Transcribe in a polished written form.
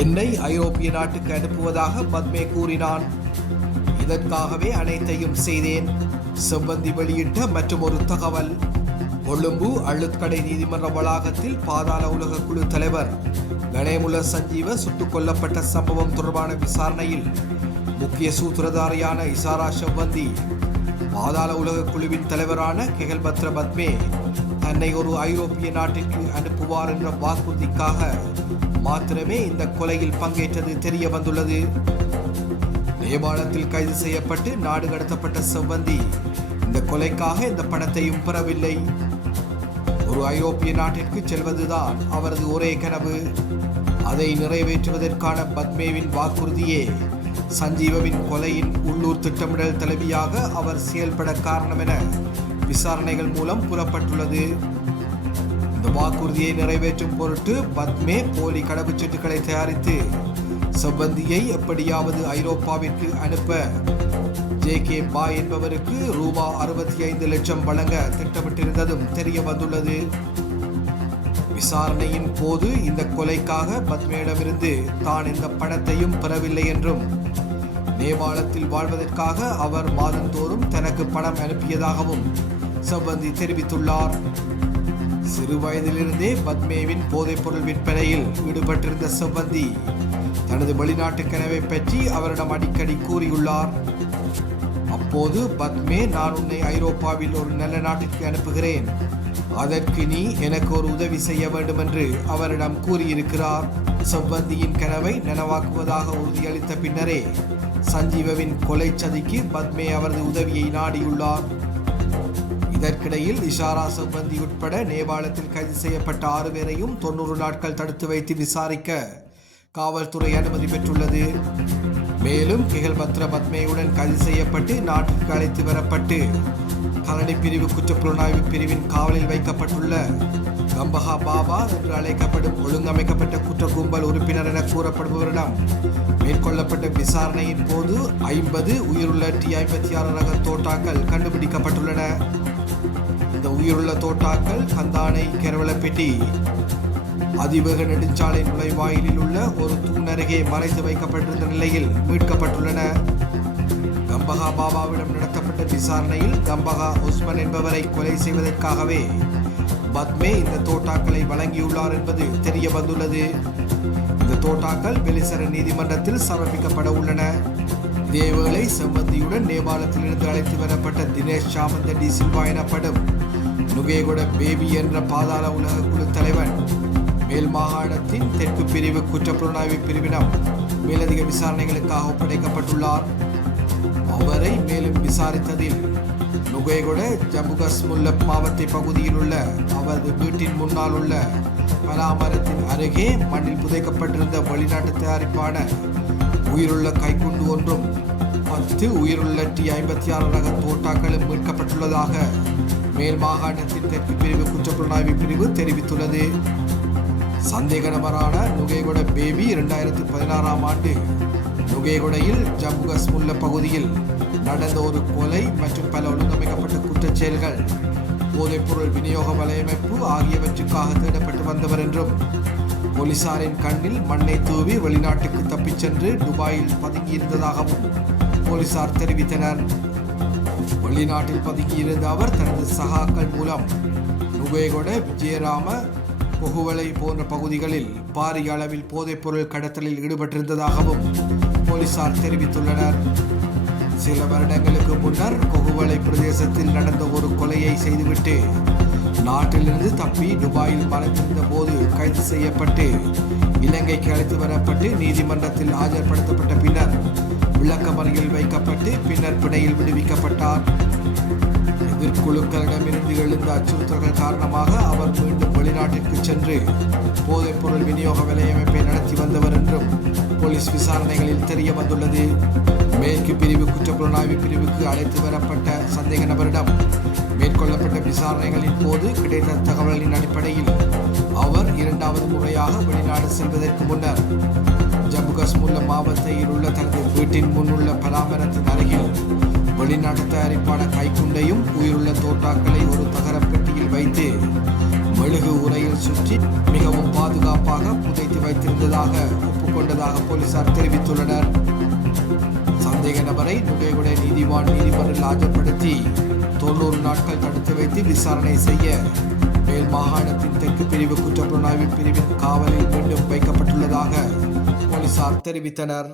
என்னை ஐரோப்பிய நாட்டுக்கு அனுப்புவதாக பத்மே கூறினான். இதற்காகவே அனைத்தையும் செய்தேன். செவ்வந்தி வெளியிட்ட மற்றொரு தகவல். கொழும்பு அழுத்கடை நீதிமன்ற வளாகத்தில் பாதாள உலக குழு தலைவர் கணேமுல சஞ்சீவ சுட்டுக் கொல்லப்பட்ட சம்பவம் தொடர்பான விசாரணையில் முக்கிய சூத்திரதாரியான இசாரா செவ்வந்தி பாதாள உலக குழுவின் தலைவரான கெஹல்பத்ர பத்மே தன்னை ஒரு ஐரோப்பிய நாட்டிற்கு அனுப்புவார் என்ற வாக்குறுதிக்காக மாத்திரமே இந்த கொலையில் பங்கேற்றது தெரிய வந்துள்ளது. நேபாளத்தில் கைது செய்யப்பட்டு நாடு கடத்தப்பட்ட செவ்வந்தி இந்த கொலைக்காக இந்த பணத்தையும் பெறவில்லை. ஒரு ஐரோப்பிய நாட்டிற்கு செல்வதுதான் அவரது ஒரே கனவு. அதை நிறைவேற்றுவதற்கான பத்மேவின் வாக்குறுதியே சஞ்சீவவின் கொலையின் உள்ளூர் திட்டமிடல் தலைவியாக அவர் செயல்பட காரணம் என விசாரணைகள் மூலம் புலப்பட்டுள்ளது. இந்த வாக்குறுதியை நிறைவேற்றும் பொருட்டு பத்மே போலி கடவுச்சீட்டுகளை தயாரித்து செவ்வந்தியை எப்படியாவது ஐரோப்பாவிற்கு அனுப்ப JK பாய் என்பவருக்கு ரூபா 65 லட்சம் வழங்க திட்டமிட்டிருந்ததும் தெரிய வந்துள்ளது. விசாரணையின் போது இந்த கொலைக்காக பத்மேயிடமிருந்து தான் இந்த பணத்தையும் பெறவில்லை என்றும் நேபாளத்தில் வாழ்வதற்காக அவர் மாதந்தோறும் தனக்கு பணம் அனுப்பியதாகவும் செவ்வந்தி தெரிவித்துள்ளார். சிறு வயதிலிருந்தே பத்மேவின் போதைப்பொருள் விற்பனையில் ஈடுபட்டிருந்த செவ்வந்தி தனது வெளிநாட்டு கனவை பற்றி அவரிடம் அடிக்கடி கூறியுள்ளார். அப்போது பத்மே, நான் உன்னை ஐரோப்பாவில் ஒரு நல்ல நாட்டிற்கு அனுப்புகிறேன், அதற்கு நீ எனக்கு ஒரு உதவி செய்ய வேண்டும் என்று அவரிடம் கூறியிருக்கிறார். செவ்வந்தியின் கனவை நனவாக்குவதாக உறுதியளித்த பின்னரே சஞ்சீவவின் கொலை சதிக்கு பத்மே அவரது உதவியை நாடியுள்ளார். இதற்கிடையில் இஷாரா செவ்வந்தி உட்பட நேபாளத்தில் கைது செய்யப்பட்ட 6 பேரையும் 90 நாட்கள் தடுத்து வைத்து விசாரிக்க காவல்துறை அனுமதி பெற்றுள்ளது. மேலும் கெஹல்பத்ர பத்மேயுடன் கைது செய்யப்பட்டு நாட்டிற்கு அழைத்து வரப்பட்டு கலனி பிரிவு குற்றப்புலனாய்வு பிரிவின் காவலில் வைக்கப்பட்டுள்ள கம்பஹா பாபா என்று அழைக்கப்படும் ஒழுங்கமைக்கப்பட்ட குற்ற கும்பல் உறுப்பினர் என கூறப்படுபவரிடம் மேற்கொள்ளப்பட்ட விசாரணையின் போது 50 உயிருள்ள T56 ரக தோட்டாக்கள் கண்டுபிடிக்கப்பட்டுள்ளன. இந்த உயிருள்ள தோட்டாக்கள் கந்தானை கெரவலப்பெட்டி அதிவேக நெடுஞ்சாலை நுழைவாயிலில் உள்ள ஒரு தூண் அருகே மறைத்து வைக்கப்பட்டிருந்த நிலையில் மீட்கப்பட்டுள்ளன. கம்பஹா பாபாவிடம் நடத்தப்பட்ட விசாரணையில் கம்பஹா உஸ்மன் என்பவரை கொலை செய்வதற்காகவே பத்மே இந்த தோட்டாக்களை வழங்கியுள்ளார் என்பது தெரிய வந்துள்ளது. இந்த தோட்டாக்கள் பெலிசர நீதிமன்றத்தில் சமர்ப்பிக்கப்பட உள்ளன. இதேவேளை செவ்வந்தியுடன் நேபாளத்தில் இருந்து அழைத்து வரப்பட்ட தினேஷ் சாமந்த டி சில்வா எனப்படும் நுகேகொட பேபி என்ற பாதாள உலக குழு தலைவன் மேல் மாகாணத்தின் தெற்கு பிரிவு குற்றப்புலனாய்வு பிரிவினம் மேலதிக விசாரணைகளுக்காக ஒப்படைக்கப்பட்டுள்ளார். அவரை மேலும் விசாரித்ததில் நுகேகொட ஜம்புகஸ்முல்ல மாவட்ட பகுதியில் உள்ள அவரது வீட்டின் முன்னால் உள்ள பலாமரத்தின் அருகே மண்ணில் புதைக்கப்பட்டிருந்த வெளிநாட்டு தயாரிப்பான உயிருள்ள கைக்குண்டு ஒன்றும் 10 உயிருள்ள T56 ரக தோட்டாக்களும் மீட்கப்பட்டுள்ளதாக மேல் மாகாணத்தின் தெற்கு பிரிவு குற்றப்புலனாய்வு பிரிவு தெரிவித்துள்ளது. சந்தேக நபரான நுகேகொட பேபி 2016ஆம் ஆண்டு நுகேகொடையில் ஜம்புகஸ்முல்ல பகுதியில் நடந்த ஒரு கொலை மற்றும் பல ஒழுங்கமைக்கப்பட்ட குற்றச் செயல்கள், போதைப்பொருள் விநியோக வலையமைப்பு ஆகியவற்றுக்காக தேடப்பட்டு வந்தவர் என்றும் போலீசாரின் கண்ணில் மண்ணை தூவி வெளிநாட்டுக்கு தப்பிச் சென்று துபாயில் பதுங்கியிருந்ததாகவும் போலீசார் தெரிவித்தனர். வெளிநாட்டில் பதுங்கியிருந்த அவர் தனது சகாக்கள் மூலம் நுகேகொட, விஜயராம, கொகுவலை போன்ற பகுதிகளில் பாரிய அளவில் போதைப்பொருள் கடத்தலில் ஈடுபட்டிருந்ததாகவும் போலீசார் தெரிவித்துள்ளனர். சில வருடங்களுக்கு முன்னர் கொகுவலை பிரதேசத்தில் நடந்த ஒரு கொலையை செய்துவிட்டு நாட்டிலிருந்து தப்பி துபாயில் மறைந்திருந்த போது கைது செய்யப்பட்டு இலங்கைக்கு அழைத்து வரப்பட்டு நீதிமன்றத்தில் ஆஜர்படுத்தப்பட்ட பின்னர் விளக்கமறியலில் வைக்கப்பட்டு பின்னர் பிணையில் விடுவிக்கப்பட்டார். எதிர்குழுக்களிடமிருந்து எழுந்த அச்சுறுத்தல்கள் காரணமாக அவர் மீண்டும் வெளிநாட்டிற்கு சென்று போதைப்பொருள் விநியோக வலையமைப்பை நடத்தி வந்தவர் என்றும் போலீஸ் விசாரணைகளில் தெரிய வந்துள்ளது. மேற்கு பிரிவு குற்றப்புலனாய்வு பிரிவுக்கு அழைத்து வரப்பட்ட சந்தேக நபரிடம் மேற்கொள்ளப்பட்ட விசாரணைகளின் போது கிடைத்த தகவலின் அடிப்படையில் அவர் 2வது முறையாக வெளிநாடு செல்வதற்கு முன்னர் ஜம்மு காஷ்மீர் மாவட்டத்தில் உள்ள தனது வீட்டின் முன்னுள்ள பலாமரத்தின் அருகில் வெளிநாட்டு தயாரிப்பான கைக்குண்டையும் உயிருள்ள தோட்டாக்களை ஒரு தகர பெட்டியில் வைத்து மெழுகு உரையில் சுற்றி மிகவும் பாதுகாப்பாக புதைத்து வைத்திருந்ததாக ஒப்புக்கொண்டதாக போலீசார் தெரிவித்துள்ளனர். சந்தேக நபரை நுகைகுடை நீதிவான் நீதிமன்றில் ஆஜர்படுத்தி 90 நாட்கள் தடுத்து வைத்து விசாரணை செய்ய மேல் மாகாணத்தின் தெற்கு பிரிவு குற்றப்புலனாய்வு பிரிவின் காவலில் மீண்டும் வைக்கப்பட்டுள்ளதாக போலீசார் தெரிவித்தனர்.